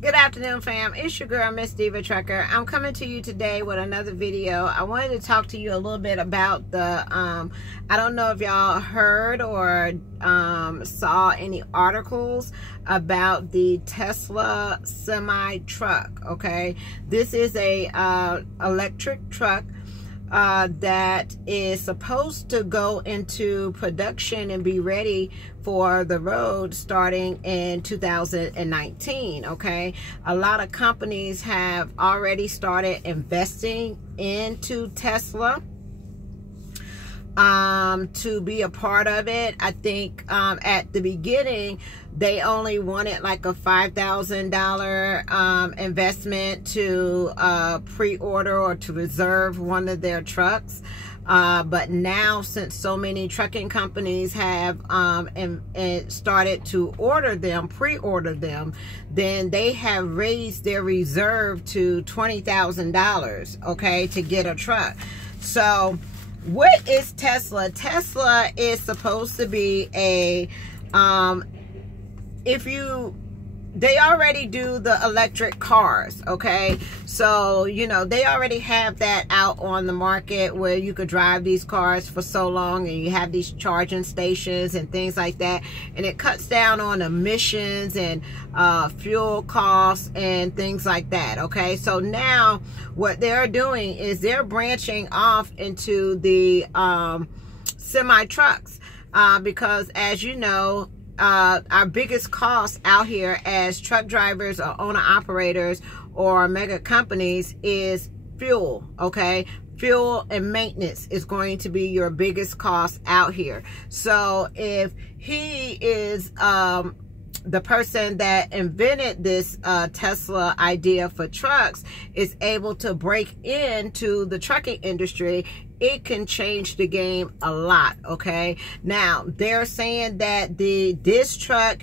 Good afternoon, fam. It's your girl, Miss Diva Trucker. I'm coming to you today with another video. I wanted to talk to you a little bit about the, I don't know if y'all heard or saw any articles about the Tesla semi truck, okay? This is a electric truck that is supposed to go into production and be ready for the road starting in 2019. Okay, a lot of companies have already started investing into Tesla to be a part of it. I think at the beginning they only wanted like a $5,000 investment to pre-order or to reserve one of their trucks. But now, since so many trucking companies have and started to order them, pre-order them, then they have raised their reserve to $20,000, okay, to get a truck. So what is Tesla? Tesla is supposed to be a, they already do the electric cars, okay? So, you know, they already have that out on the market where you could drive these cars for so long and you have these charging stations and things like that. And it cuts down on emissions and fuel costs and things like that, okay? So now what they're doing is they're branching off into the semi trucks because, as you know, our biggest cost out here as truck drivers or owner operators or mega companies is fuel, okay? Fuel and maintenance is going to be your biggest cost out here. So if he is the person that invented this Tesla idea for trucks is able to break into the trucking industry, it can change the game a lot, okay? Now, they're saying that this truck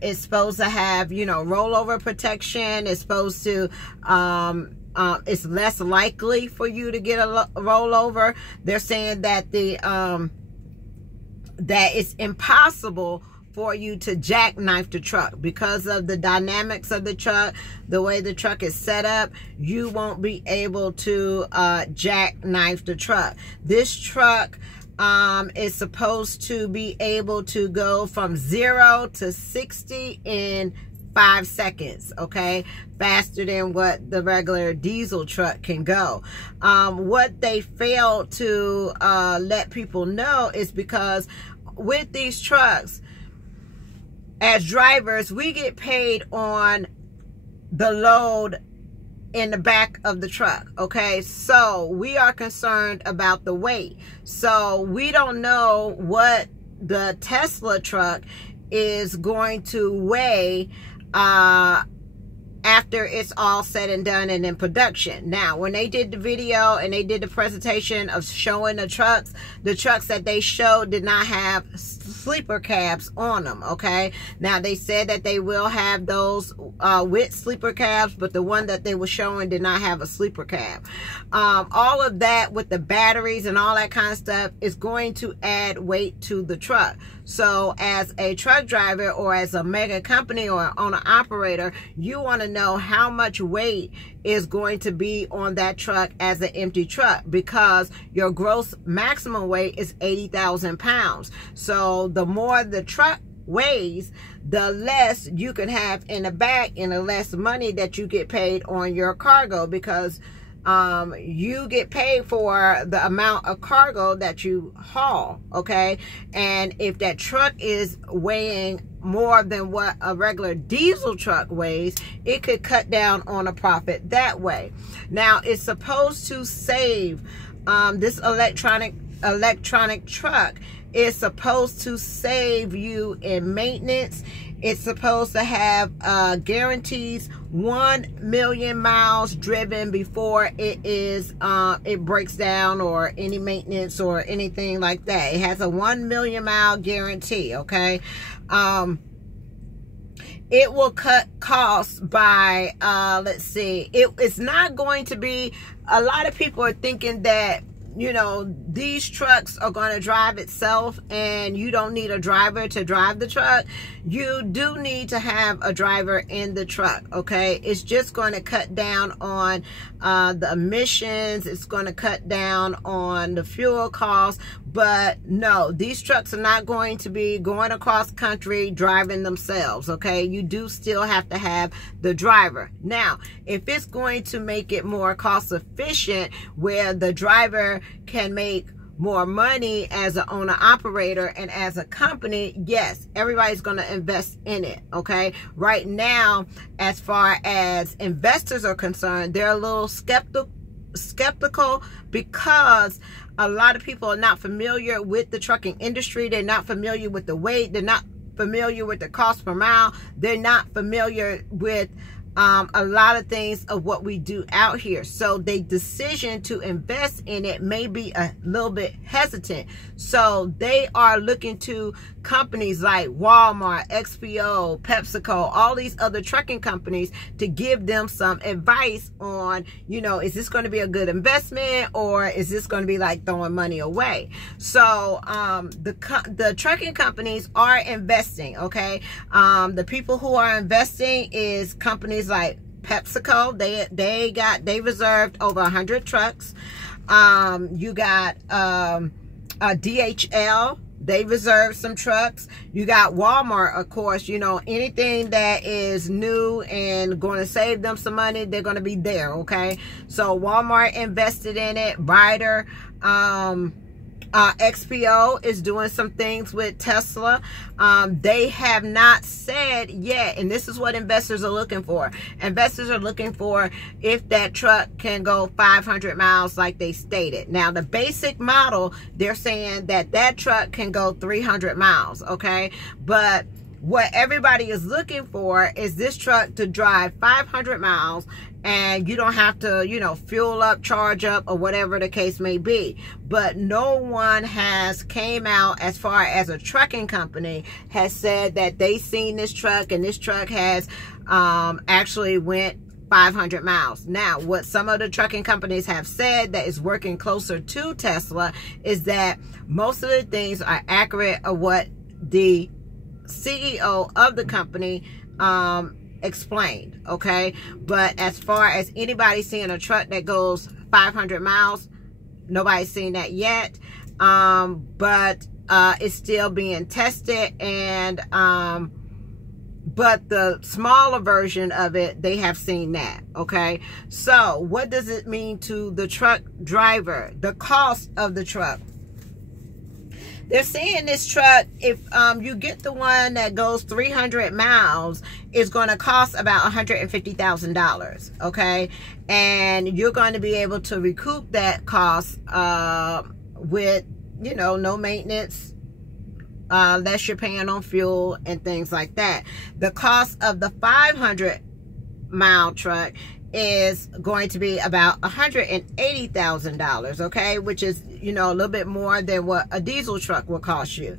is supposed to have, you know, rollover protection. It's supposed to, it's less likely for you to get a rollover. They're saying that that it's impossible for you to jackknife the truck because of the dynamics of the truck, the way the truck is set up. You won't be able to jackknife the truck. This truck is supposed to be able to go from 0 to 60 in 5 seconds, okay? Faster than what the regular diesel truck can go. What they fail to let people know is because with these trucks, as drivers, we get paid on the load in the back of the truck, okay? So we are concerned about the weight. So we don't know what the Tesla truck is going to weigh after it's all said and done and in production. Now, when they did the video and they did the presentation of showing the trucks that they showed did not have sleeper cabs on them, okay? Now, they said that they will have those with sleeper cabs, but the one that they were showing did not have a sleeper cab. All of that with the batteries and all that kind of stuff is going to add weight to the truck. So as a truck driver or as a mega company or owner operator, you want to know how much weight is going to be on that truck as an empty truck, because your gross maximum weight is 80,000 pounds. So the more the truck weighs, the less you can have in the back and the less money that you get paid on your cargo, because you get paid for the amount of cargo that you haul, okay? And if that truck is weighing more than what a regular diesel truck weighs, it could cut down on a profit that way. Now, it's supposed to save, this electronic truck is supposed to save you in maintenance. It's supposed to have guarantees 1 million miles driven before it is it breaks down or any maintenance or anything like that. It has a 1 million mile guarantee, okay? It will cut costs by let's see, it's not going to be, a lot of people are thinking that you know, these trucks are going to drive itself and you don't need a driver to drive the truck. You do need to have a driver in the truck, okay? It's just going to cut down on the emissions. It's going to cut down on the fuel costs. But no, these trucks are not going to be going across country driving themselves, okay? You do still have to have the driver. Now, if it's going to make it more cost efficient where the driver can make more money as an owner operator and as a company, yes, everybody's going to invest in it, okay? Right now, as far as investors are concerned, they're a little skeptical because a lot of people are not familiar with the trucking industry. They're not familiar with the weight. They're not familiar with the cost per mile. They're not familiar with a lot of things of what we do out here. So the decision to invest in it may be a little bit hesitant. So they are looking to companies like Walmart, XPO, PepsiCo, all these other trucking companies to give them some advice on, you know, is this going to be a good investment or is this going to be like throwing money away? So the trucking companies are investing, okay? The people who are investing is companies like PepsiCo. They reserved over 100 trucks. You got DHL. They reserved some trucks. You got Walmart, of course. You know, anything that is new and going to save them some money, they're going to be there, okay? So Walmart invested in it. Ryder, XPO is doing some things with Tesla. They have not said yet, and this is what investors are looking for. Investors are looking for if that truck can go 500 miles like they stated. Now, the basic model, they're saying that that truck can go 300 miles, okay? But what everybody is looking for is this truck to drive 500 miles and you don't have to, you know, fuel up, charge up, or whatever the case may be. But no one has came out, as far as a trucking company, has said that they seen this truck and this truck has actually went 500 miles. Now, what some of the trucking companies have said that is working closer to Tesla is that most of the things are accurate of what the CEO of the company explained, okay? But as far as anybody seeing a truck that goes 500 miles, nobody's seen that yet. But it's still being tested, and but the smaller version of it, they have seen that, okay? So what does it mean to the truck driver? The cost of the truck. They're saying this truck, if you get the one that goes 300 miles, is going to cost about $150,000, okay? And you're going to be able to recoup that cost with, you know, no maintenance, less you're paying on fuel and things like that. The cost of the 500-mile truck is going to be about $180,000, okay, which is, you know, a little bit more than what a diesel truck will cost you.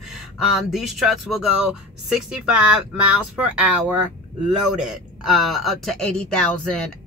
These trucks will go 65 miles per hour loaded, up to 80,000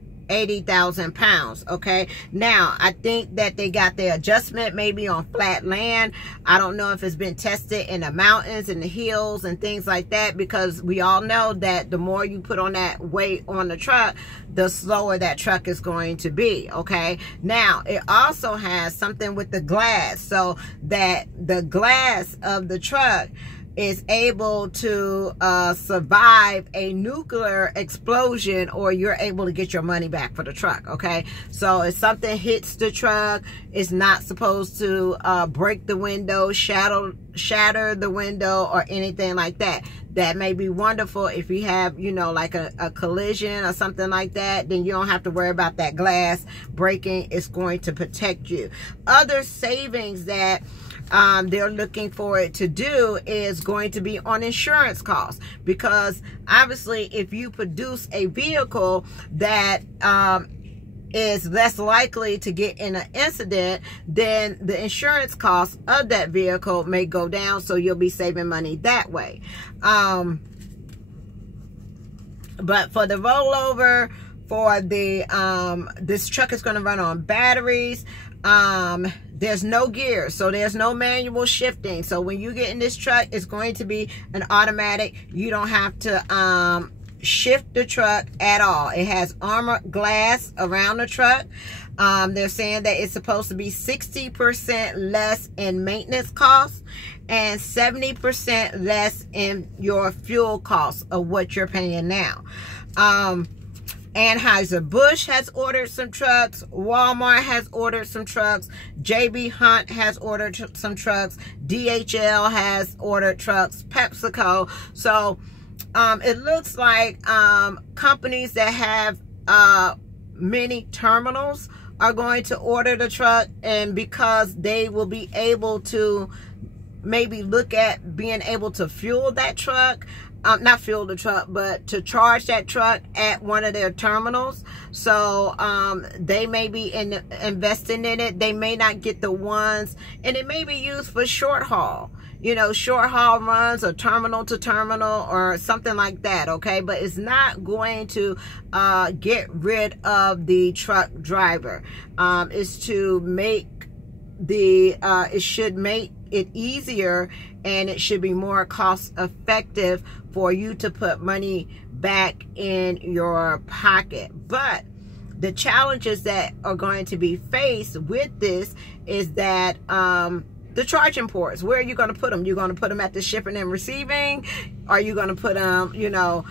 pounds, okay? Now, I think that they got the adjustment maybe on flat land. I don't know if it's been tested in the mountains and the hills and things like that, because we all know that the more you put on that weight on the truck, the slower that truck is going to be, okay? Now, it also has something with the glass, so that the glass of the truck is able to survive a nuclear explosion, or you're able to get your money back for the truck, okay? So if something hits the truck, it's not supposed to break the window, shatter the window, or anything like that. That may be wonderful if you have, you know, like a collision or something like that. Then you don't have to worry about that glass breaking. It's going to protect you. Other savings that they're looking for it to do is going to be on insurance costs, because obviously if you produce a vehicle that is less likely to get in an incident, then the insurance cost of that vehicle may go down, so you'll be saving money that way. But for the rollover, for the this truck is going to run on batteries. there's no gears, so there's no manual shifting. So when you get in this truck, it's going to be an automatic. You don't have to shift the truck at all. It has armor glass around the truck. They're saying that it's supposed to be 60% less in maintenance costs and 70% less in your fuel costs of what you're paying now. Anheuser-Busch has ordered some trucks. Walmart has ordered some trucks. J.B. Hunt has ordered some trucks. DHL has ordered trucks. PepsiCo. So it looks like companies that have many terminals are going to order the truck, and because they will be able to maybe look at being able to fuel that truck, not fuel the truck, but to charge that truck at one of their terminals. So they may be investing in it. They may not get the ones, and it may be used for short haul, you know, short haul runs or terminal to terminal or something like that, okay? But it's not going to get rid of the truck driver. It's to make it should make it easier, and it should be more cost effective for you to put money back in your pocket. But the challenges that are going to be faced with this is that the charging ports, where are you going to put them? You're going to put them at the shipping and receiving? Are you going to put them, you know,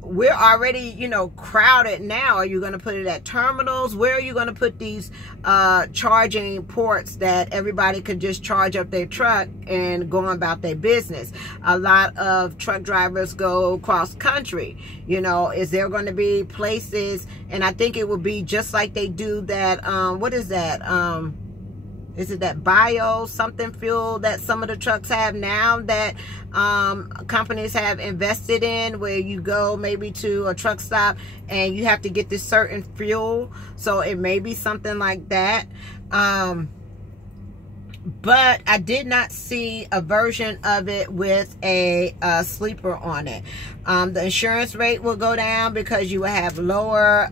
we're already, you know, crowded now. Are you going to put it at terminals? Where are you going to put these charging ports that everybody could just charge up their truck and go about their business? A lot of truck drivers go cross country. You know, is there going to be places, and I think it would be just like they do that, what is that? Is it that bio something fuel that some of the trucks have now that companies have invested in, where you go maybe to a truck stop and you have to get this certain fuel? So it may be something like that. But I did not see a version of it with a sleeper on it. The insurance rate will go down because you will have lower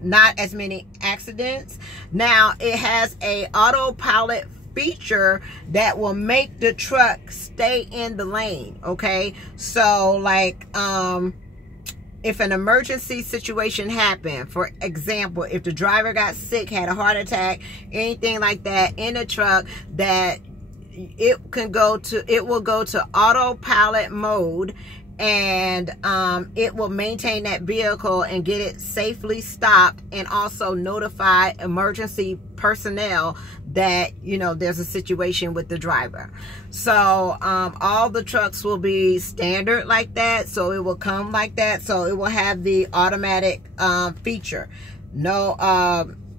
not as many accidents. Now it has a autopilot feature that will make the truck stay in the lane, okay? So like if an emergency situation happened, for example, if the driver got sick, had a heart attack, anything like that in a truck, that it will go to autopilot mode, and it will maintain that vehicle and get it safely stopped, and also notify emergency personnel that, you know, there's a situation with the driver. So all the trucks will be standard like that, so it will come like that, so it will have the automatic feature. No,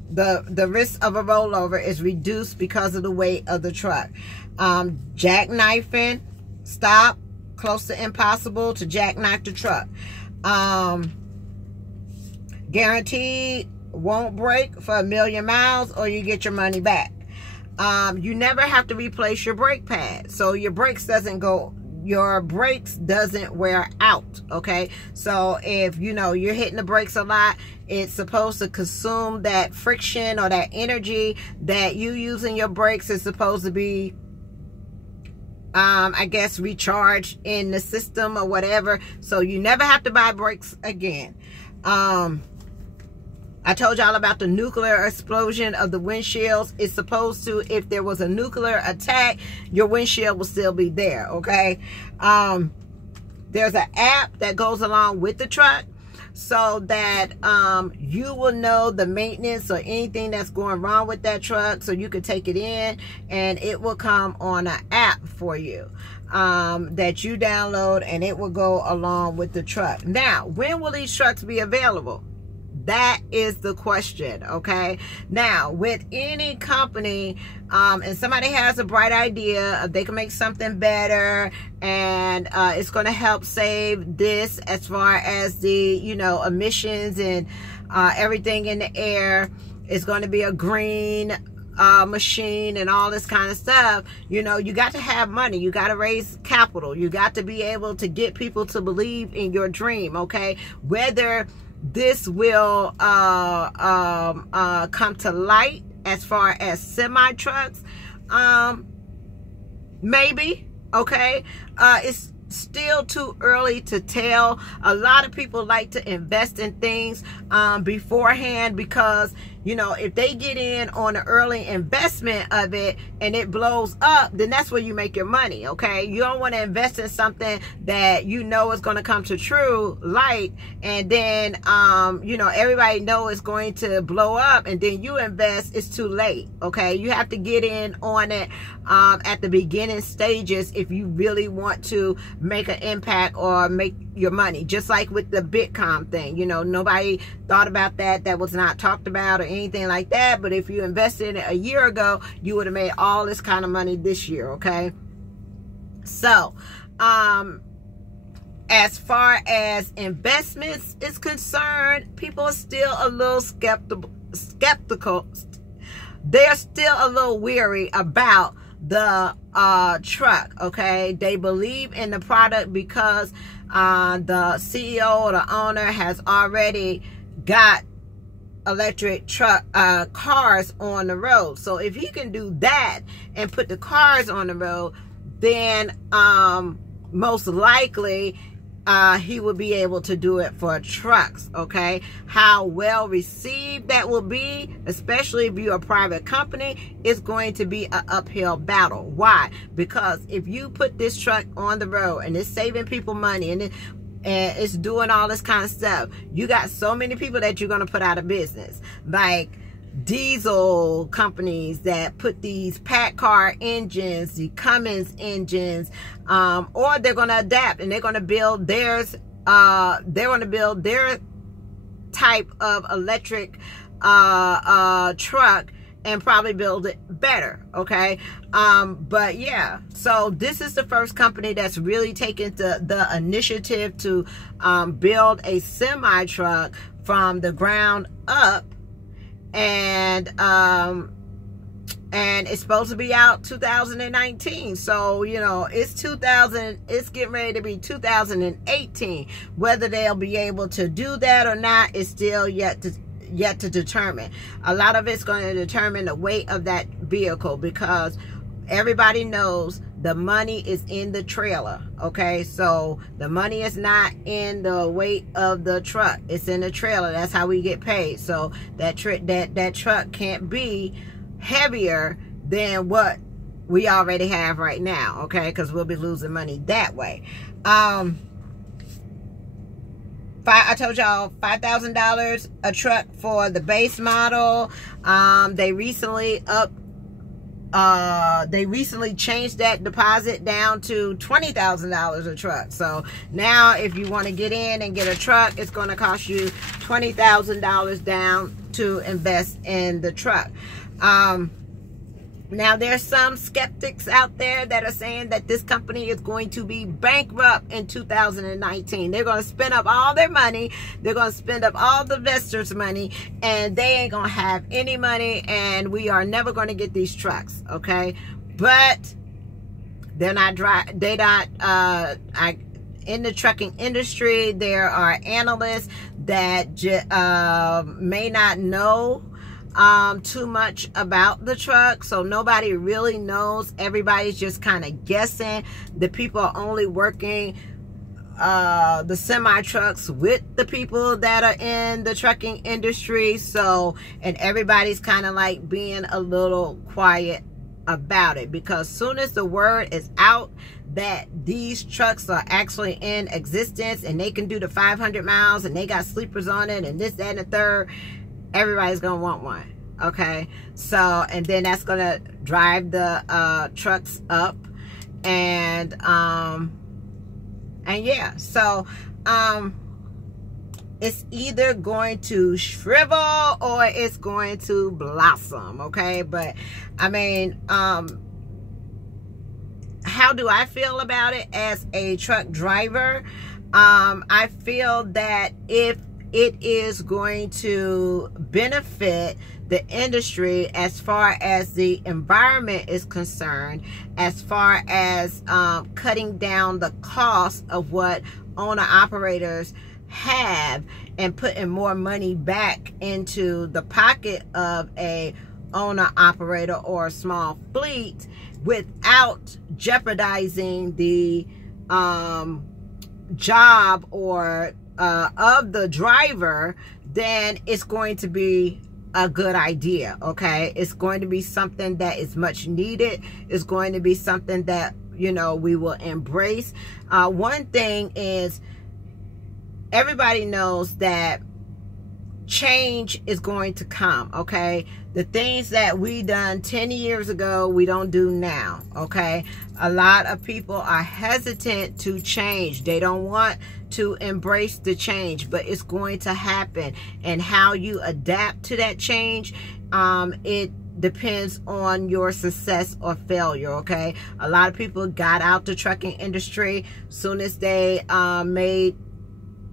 the risk of a rollover is reduced because of the weight of the truck. Jackknifing, stop, close to impossible to jackknife the truck. Guaranteed won't break for 1,000,000 miles, or you get your money back. You never have to replace your brake pad, so your brakes doesn't wear out, okay? So if, you know, you're hitting the brakes a lot, it's supposed to consume that friction or that energy that you use in your brakes. Is supposed to be I guess recharged in the system or whatever, so you never have to buy brakes again. I told y'all about the nuclear explosion of the windshields. It's supposed to, if there was a nuclear attack, your windshield will still be there, okay? There's an app that goes along with the truck, so that you will know the maintenance or anything that's going wrong with that truck, so you can take it in and it will come on an app for you that you download, and it will go along with the truck. Now, when will these trucks be available? That is the question, okay? Now, with any company, and somebody has a bright idea, they can make something better, and it's going to help save this as far as the, you know, emissions and everything in the air. It's going to be a green machine and all this kind of stuff. You know, you got to have money. You got to raise capital. You got to be able to get people to believe in your dream, okay? Whether this will come to light as far as semi trucks. Maybe, okay. It's still too early to tell. A lot of people like to invest in things beforehand, because you know, if they get in on an early investment of it and it blows up, then that's where you make your money, okay? You don't want to invest in something that you know is going to come to true light, and then you know, everybody know it's going to blow up, and then you invest, it's too late, okay? You have to get in on it at the beginning stages if you really want to make an impact or make your money. Just like with the Bitcoin thing, you know, nobody thought about that. That was not talked about or anything like that. But if you invested in it a year ago, you would have made all this kind of money this year, okay? So as far as investments is concerned, people are still a little skeptical. They're still a little weary about the truck, okay? They believe in the product because the CEO or the owner has already got electric truck cars on the road. So if he can do that and put the cars on the road, then most likely he will be able to do it for trucks, okay? How well received that will be, especially if you're a private company, is going to be an uphill battle. Why? Because if you put this truck on the road and it's saving people money and it's doing all this kind of stuff, you got so many people that you're going to put out of business. Like diesel companies that put these pack car engines, the Cummins engines, or they're going to adapt and they're going to build theirs. They're going to build their type of electric truck and probably build it better, okay? But yeah, so this is the first company that's really taken the initiative to build a semi truck from the ground up. And it's supposed to be out 2019. So, you know, it's getting ready to be 2018. Whether they'll be able to do that or not is still yet to determine. A lot of it's going to determine the weight of that vehicle, because everybody knows the money is in the trailer, okay? So the money is not in the weight of the truck, it's in the trailer. That's how we get paid. So that truck can't be heavier than what we already have right now, okay? Because we'll be losing money that way. I told y'all $5,000 a truck for the base model. They recently changed that deposit down to $20,000 a truck. So now if you want to get in and get a truck, it's going to cost you $20,000 down to invest in the truck. Now there's some skeptics out there that are saying that this company is going to be bankrupt in 2019. They're going to spend up all their money. They're going to spend up all the investors' money, and they ain't going to have any money, and we are never going to get these trucks, okay? But they're not in the trucking industry. There are analysts that may not know too much about the truck, so nobody really knows. Everybody's just kind of guessing. The people are only working the semi trucks with the people that are in the trucking industry, so, and everybody's kind of like being a little quiet about it, because soon as the word is out that these trucks are actually in existence and they can do the 500 miles and they got sleepers on it and this, that, and the third, everybody's gonna want one, okay? So, and then that's gonna drive the trucks up, and yeah, so it's either going to shrivel or it's going to blossom, okay? But I mean, how do I feel about it as a truck driver? I feel that if it is going to benefit the industry as far as the environment is concerned, as far as cutting down the cost of what owner-operators have and putting more money back into the pocket of a owner operator or a small fleet without jeopardizing the job or of the driver, then it's going to be a good idea. Okay, it's going to be something that is much needed. It's going to be something that, you know, we will embrace. One thing is, everybody knows that change is going to come. Okay, the things that we done 10 years ago, we don't do now. Okay, a lot of people are hesitant to change. They don't want to embrace the change, but it's going to happen. And how you adapt to that change, it depends on your success or failure. Okay, a lot of people got out the trucking industry soon as they made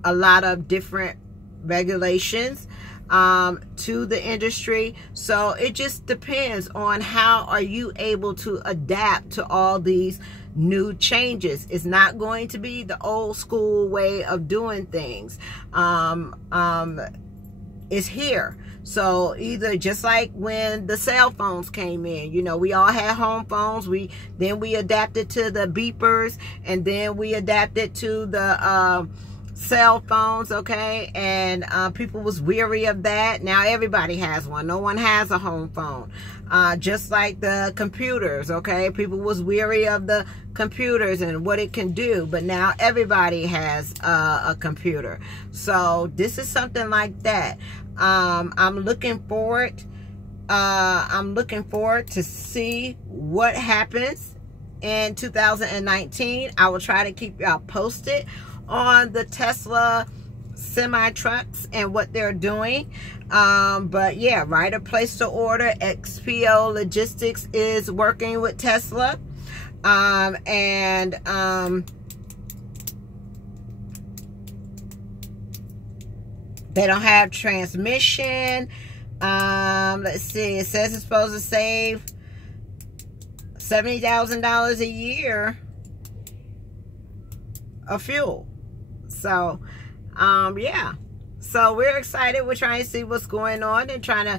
a lot of different regulations to the industry. So it just depends on how are you able to adapt to all these new changes. It's not going to be the old school way of doing things. It's here. So either, just like when the cell phones came in, you know, we all had home phones. Then we adapted to the beepers, and then we adapted to the cell phones. Okay, and people was weary of that. Now everybody has one. No one has a home phone. Just like the computers. Okay, people was weary of the computers and what it can do, but now everybody has a computer. So this is something like that. I'm looking forward to see what happens in 2019. I will try to keep y'all posted on the Tesla semi trucks and what they're doing. But yeah, Ryder Place to Order, XPO Logistics is working with Tesla. They don't have transmission. Let's see, it says it's supposed to save $70,000 a year of fuel. So yeah, so we're excited. We're trying to see what's going on and trying to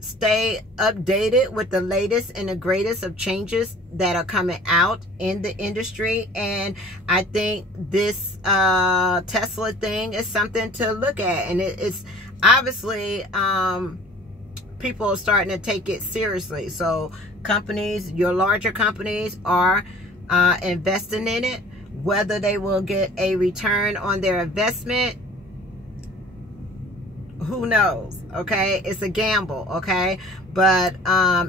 stay updated with the latest and the greatest of changes that are coming out in the industry. And I think this Tesla thing is something to look at, and it's obviously people are starting to take it seriously. So companies, your larger companies, are investing in it. Whether they will get a return on their investment, who knows? Okay, it's a gamble. Okay, but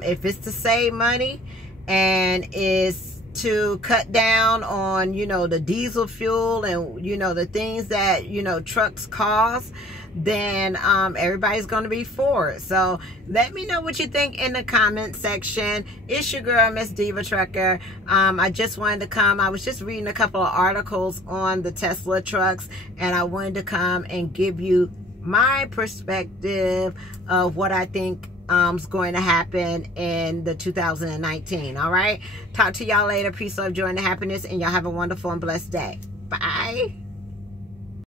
if it's to save money and is to cut down on, you know, the diesel fuel and, you know, the things that, you know, trucks cost, then everybody's going to be for it. So let me know what you think in the comment section. It's your girl, Miss Diva Trucker. I just wanted to come. I was just reading a couple of articles on the Tesla trucks, and I wanted to come and give you my perspective of what I think is going to happen in the 2019. All right, talk to y'all later. Peace, love, joy, and happiness, and y'all have a wonderful and blessed day. Bye.